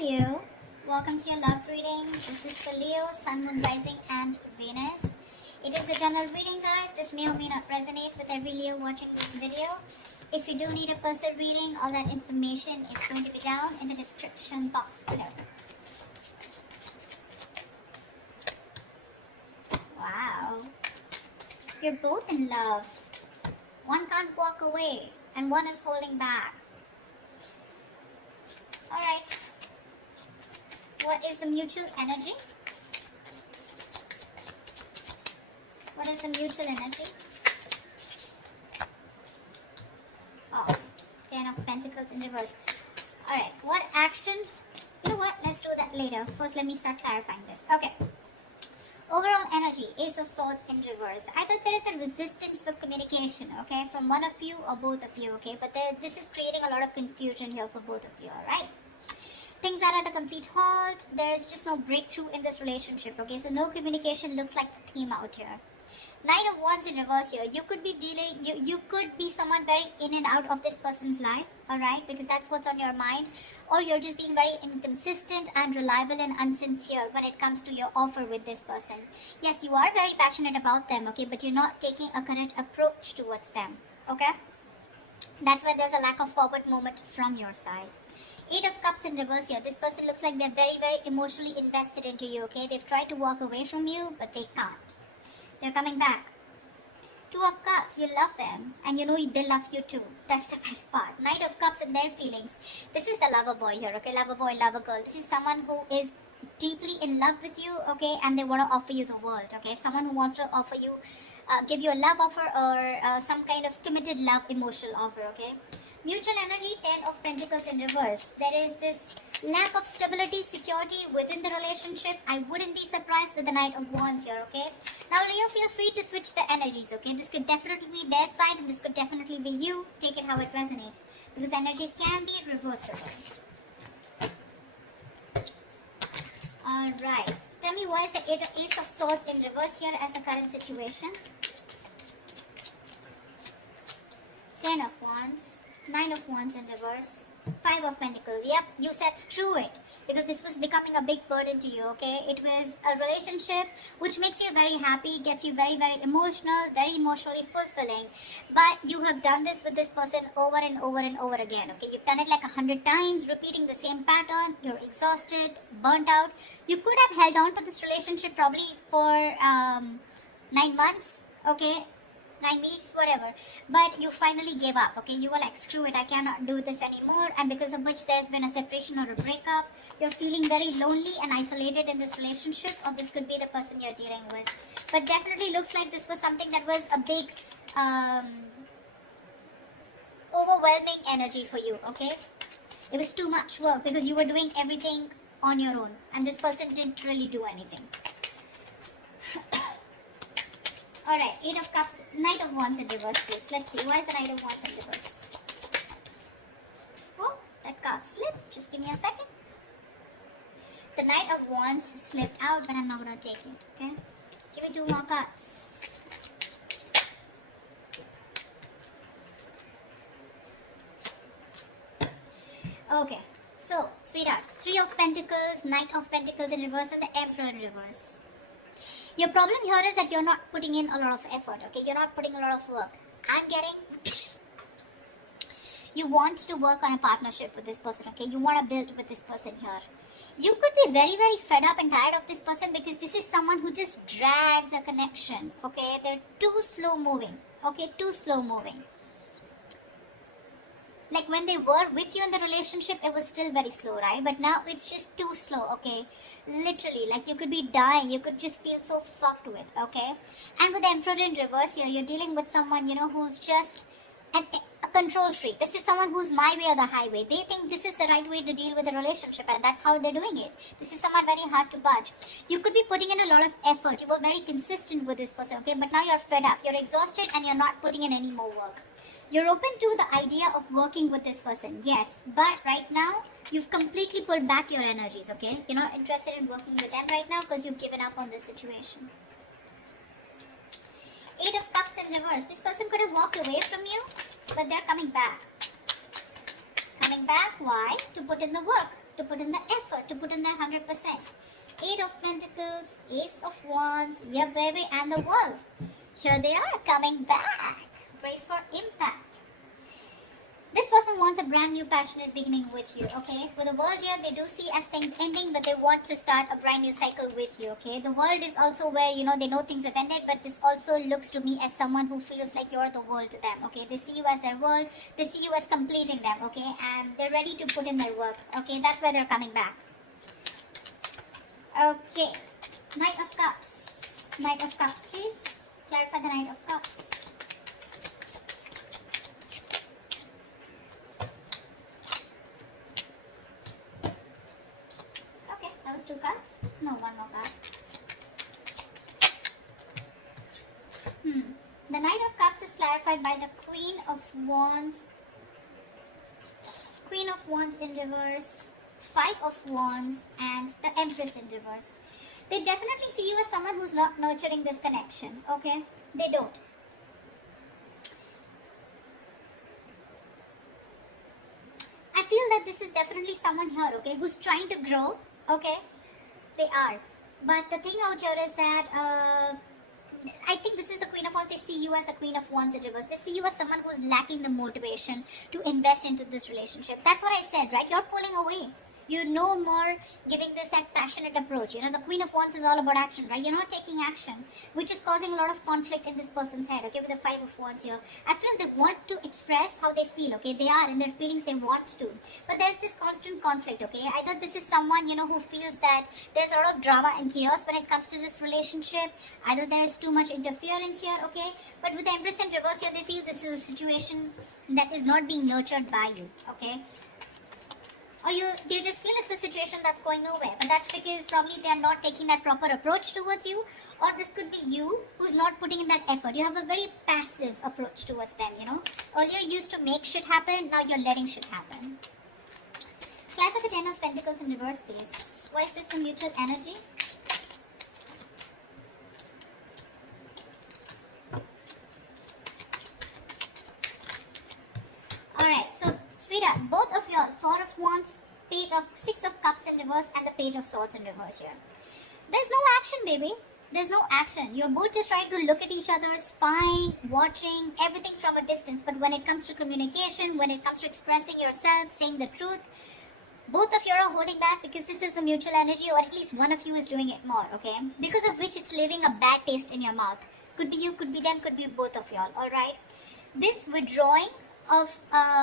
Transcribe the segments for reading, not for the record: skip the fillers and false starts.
Leo, welcome to your love reading. This is for Leo, Sun, Moon, Rising and Venus. It is a general reading, guys. This may or may not resonate with every Leo watching this video. If you do need a personal reading, all that information is going to be down in the description box below. Wow. You're both in love. One can't walk away and one is holding back. Alright. What is the mutual energy? What is the mutual energy? Oh, 10 of Pentacles in reverse. Alright, what action? You know what? Let's do that later. First, let me start clarifying this. Okay. Overall energy, Ace of Swords in reverse. Either there is a resistance for communication, okay, from one of you or both of you, okay, but this is creating a lot of confusion here for both of you, alright? Things are at a complete halt. There is just no breakthrough in this relationship, okay, so no communication looks like the theme out here. Knight of Wands in reverse here. You could be dealing, you could be someone very in and out of this person's life, alright, because that's what's on your mind, or you're just being very inconsistent, unreliable and unsincere when it comes to your offer with this person. Yes, you are very passionate about them, okay, but you're not taking a correct approach towards them, okay? That's why there's a lack of forward movement from your side. 8 of Cups in reverse here. This person looks like they're very, very emotionally invested into you, okay? They've tried to walk away from you, but they can't. They're coming back. 2 of Cups, you love them and you know they love you too. That's the best part. Knight of Cups and their feelings. This is the lover boy here, okay? Lover boy, lover girl. This is someone who is deeply in love with you, okay? And they want to offer you the world, okay? Someone who wants to offer you, give you a love offer or some kind of committed love emotional offer, okay? Mutual energy, 10 of Pentacles in reverse. There is this lack of stability, security within the relationship. I wouldn't be surprised with the Knight of Wands here, okay? Now, Leo, feel free to switch the energies, okay? This could definitely be their side and this could definitely be you. Take it how it resonates. Because energies can be reversible. Alright. Tell me what is the Ace of Swords in reverse here as the current situation? 10 of Wands. 9 of Wands in reverse. 5 of Pentacles. Yep, you said screw it. Because this was becoming a big burden to you, okay? It was a relationship which makes you very happy, gets you very, very emotional, very emotionally fulfilling. But you have done this with this person over and over and over again, okay? You've done it like 100 times, repeating the same pattern. You're exhausted, burnt out. You could have held on to this relationship probably for 9 months, okay? 9 weeks, whatever, but you finally gave up, okay? You were like, screw it, I cannot do this anymore, and because of which there's been a separation or a breakup. You're feeling very lonely and isolated in this relationship, or this could be the person you're dealing with. But definitely looks like this was something that was a big overwhelming energy for you, okay? It was too much work because you were doing everything on your own and this person didn't really do anything. Alright, 8 of Cups, Knight of Wands in reverse, please. Let's see, why is the Knight of Wands in reverse? Oh, that card slipped. Just give me a second. The Knight of Wands slipped out, but I'm not going to take it, okay? Give me 2 more cards. Okay, so, sweetheart, 3 of Pentacles, Knight of Pentacles in reverse, and the Emperor in reverse. Your problem here is that you're not putting in a lot of effort, okay? You're not putting a lot of work. I'm getting... you want to work on a partnership with this person, okay? You want to build with this person here. You could be very, very fed up and tired of this person because this is someone who just drags a connection, okay? They're too slow moving, okay? Too slow moving. Like when they were with you in the relationship, it was still very slow, right? But now it's just too slow, okay? Literally, like you could be dying. You could just feel so fucked with, okay? And with the Emperor in reverse here, you're dealing with someone, you know, who's just a control freak. This is someone who's my way or the highway. They think this is the right way to deal with a relationship and that's how they're doing it. This is someone very hard to budge. You could be putting in a lot of effort. You were very consistent with this person, okay? But now you're fed up. You're exhausted and you're not putting in any more work. You're open to the idea of working with this person, yes. But right now, you've completely pulled back your energies, okay? You're not interested in working with them right now because you've given up on this situation. 8 of Cups in reverse. This person could have walked away from you, but they're coming back. Coming back, why? To put in the work, to put in the effort, to put in their 100%. Eight of Pentacles, Ace of Wands, yeah baby, and the World. Here they are coming back. Brace for impact. This person wants a brand new passionate beginning with you, okay? With the World here, they do see as things ending, but they want to start a brand new cycle with you, okay? The World is also where, they know things have ended, but this also looks to me as someone who feels like you're the world to them, okay? They see you as their world, they see you as completing them, okay? And they're ready to put in their work, okay? That's where they're coming back. Okay, Knight of Cups. Knight of Cups, please. Clarify the Knight of Cups. That was 2 cards? No, 1 more card. The Knight of Cups is clarified by the Queen of Wands. Queen of Wands in reverse, 5 of Wands, and the Empress in reverse. They definitely see you as someone who's not nurturing this connection, okay? They don't. I feel that this is definitely someone here, okay, who's trying to grow. Okay, they are. But the thing out here is that I think this is the Queen of Wands. They see you as the Queen of Wands in reverse. They see you as someone who's lacking the motivation to invest into this relationship. That's what I said, right? You're pulling away. You're no more giving this that passionate approach. The Queen of Wands is all about action, right? You're not taking action, which is causing a lot of conflict in this person's head, okay, with the 5 of Wands here. I feel they want to express how they feel, okay? They are in their feelings, they want to. But there's this constant conflict, okay? Either this is someone, who feels that there's a lot of drama and chaos when it comes to this relationship. Either there's too much interference here, okay? But with the Empress in reverse here, they feel this is a situation that is not being nurtured by you, okay? Or they just feel it's a situation that's going nowhere. But that's because probably they are not taking that proper approach towards you. Or this could be you who's not putting in that effort. You have a very passive approach towards them, Earlier you used to make shit happen, now you're letting shit happen. Clarify the 10 of Pentacles in reverse, please. Why is this a mutual energy? Alright, so sweetheart, both of y'all, 4 of Wands, Page of 6 of Cups in reverse, and the Page of Swords in reverse here. There's no action, baby. There's no action. You're both just trying to look at each other, spying, watching, everything from a distance. But when it comes to communication, when it comes to expressing yourself, saying the truth, both of you are holding back because this is the mutual energy, or at least one of you is doing it more, okay? Because of which it's leaving a bad taste in your mouth. Could be you, could be them, could be both of y'all, alright? This withdrawing of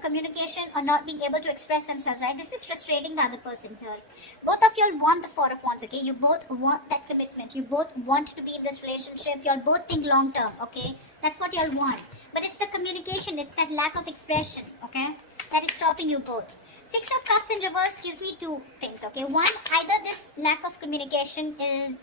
communication or not being able to express themselves, right? This is frustrating the other person here. Both of y'all want the 4 of Wands, okay? You both want that commitment. You both want to be in this relationship. Y'all both think long term, okay? That's what y'all want. But it's the communication, it's that lack of expression, okay? That is stopping you both. 6 of Cups in reverse gives me 2 things, okay? One, either this lack of communication is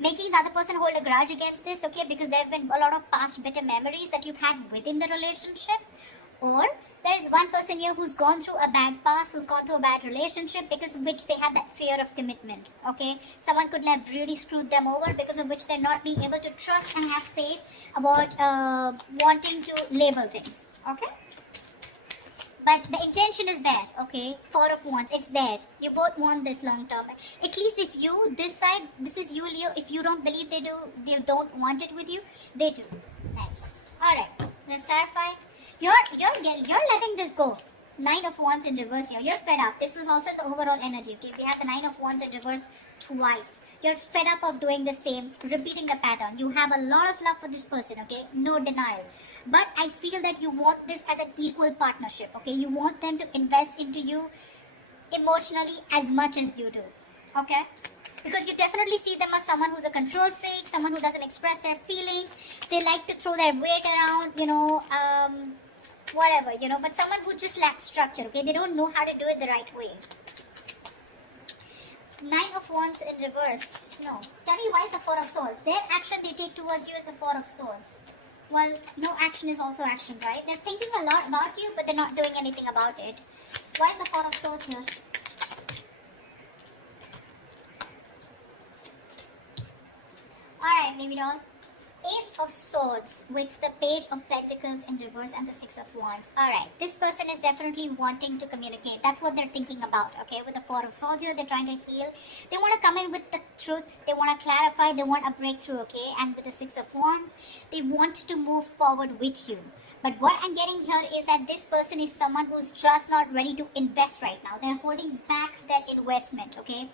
making the other person hold a grudge against this, okay, because there have been a lot of past bitter memories that you've had within the relationship, or there is one person here who's gone through a bad past, who's gone through a bad relationship, because of which they have that fear of commitment, okay? Someone could have really screwed them over, because of which they're not being able to trust and have faith about wanting to label things, okay? But the intention is there, okay? 4 of Wands, it's there. You both want this long term. At least if you, this side, this is you, Leo. If you don't believe they don't want it with you, they do. Nice. Alright, let's clarify. You're letting this go. 9 of Wands in reverse here. You're fed up. This was also the overall energy, okay? We have the 9 of Wands in reverse twice. You're fed up of doing the same, repeating the pattern. You have a lot of love for this person, okay? No denial. But I feel that you want this as an equal partnership, okay? You want them to invest into you emotionally as much as you do, okay? Because you definitely see them as someone who's a control freak, someone who doesn't express their feelings. They like to throw their weight around, whatever, but someone who just lacks structure, okay? They don't know how to do it the right way. 9 of Wands in reverse. No. Tell me, why is the 4 of Swords? Their action they take towards you is the 4 of Swords. Well, no action is also action, right? They're thinking a lot about you, but they're not doing anything about it. Why is the 4 of Swords here? Alright, baby doll. Ace of Swords with the Page of Pentacles in reverse and the Six of Wands. Alright, this person is definitely wanting to communicate. That's what they're thinking about, okay? With the Four of Swords here, they're trying to heal. They want to come in with the truth. They want to clarify. They want a breakthrough, okay? And with the Six of Wands, they want to move forward with you. But what I'm getting here is that this person is someone who's just not ready to invest right now. They're holding back their investment, okay?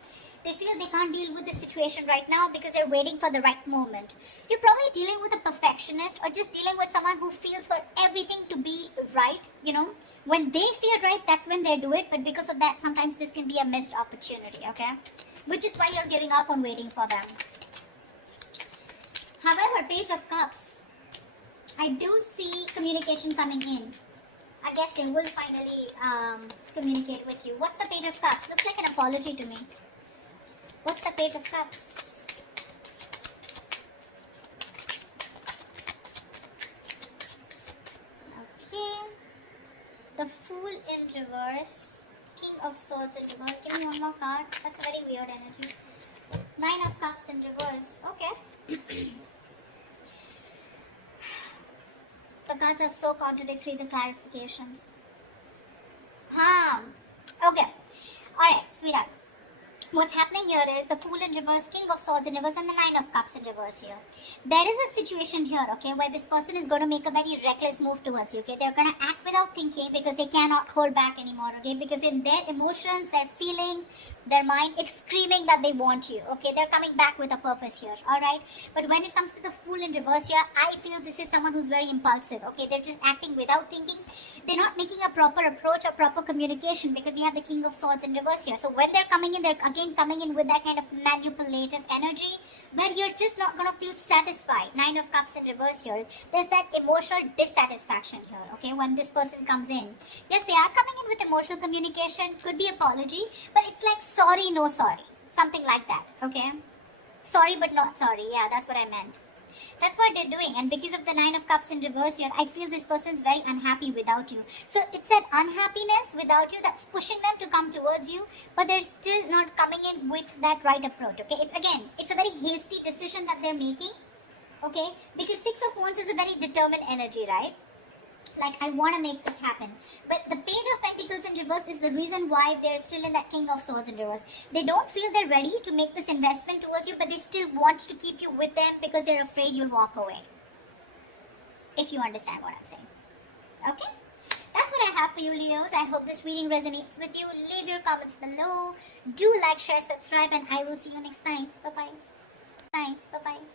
They feel they can't deal with the situation right now because they're waiting for the right moment. You're probably dealing with a perfectionist or just dealing with someone who feels for everything to be right, you know. When they feel right, that's when they do it. But because of that, sometimes this can be a missed opportunity, okay? Which is why you're giving up on waiting for them. However, Page of Cups, I do see communication coming in. I guess they will finally communicate with you. What's the Page of Cups? Looks like an apology to me. What's the Page of Cups? Okay. The Fool in reverse. King of Swords in reverse. Give me one more card. That's a very weird energy. Nine of Cups in reverse. Okay. The cards are so contradictory, the clarifications. Okay. Alright, sweetheart. What's happening here is the Fool in reverse, King of Swords in reverse, and the Nine of Cups in reverse here. There is a situation here, okay, where this person is going to make a very reckless move towards you, okay. They're going to act without thinking because they cannot hold back anymore, okay. Because in their emotions, their feelings, their mind, it's screaming that they want you, okay. They're coming back with a purpose here, alright. But when it comes to the Fool in reverse here, I feel this is someone who's very impulsive, okay. They're just acting without thinking. They're not making a proper approach or proper communication because we have the King of Swords in reverse here. So when they're coming in, they're again coming in with that kind of manipulative energy where you're just not going to feel satisfied. Nine of Cups in reverse here. There's that emotional dissatisfaction here, okay, when this person comes in. Yes, they are coming in with emotional communication, could be apology, but it's like sorry, no sorry. Something like that, okay? Sorry but not sorry. Yeah, that's what I meant. That's what they're doing, and because of the Nine of Cups in reverse here, I feel this person's very unhappy without you. So it's that unhappiness without you that's pushing them to come towards you, but they're still not coming in with that right approach, okay? It's a very hasty decision that they're making, okay? Because Six of Wands is a very determined energy, right? Like, I want to make this happen. But the Page of Pentacles in reverse is the reason why they're still in that King of Swords in reverse. They don't feel they're ready to make this investment towards you, but they still want to keep you with them because they're afraid you'll walk away. If you understand what I'm saying. Okay? That's what I have for you, Leos. I hope this reading resonates with you. Leave your comments below. Do like, share, subscribe, and I will see you next time. Bye-bye. Bye. Bye-bye.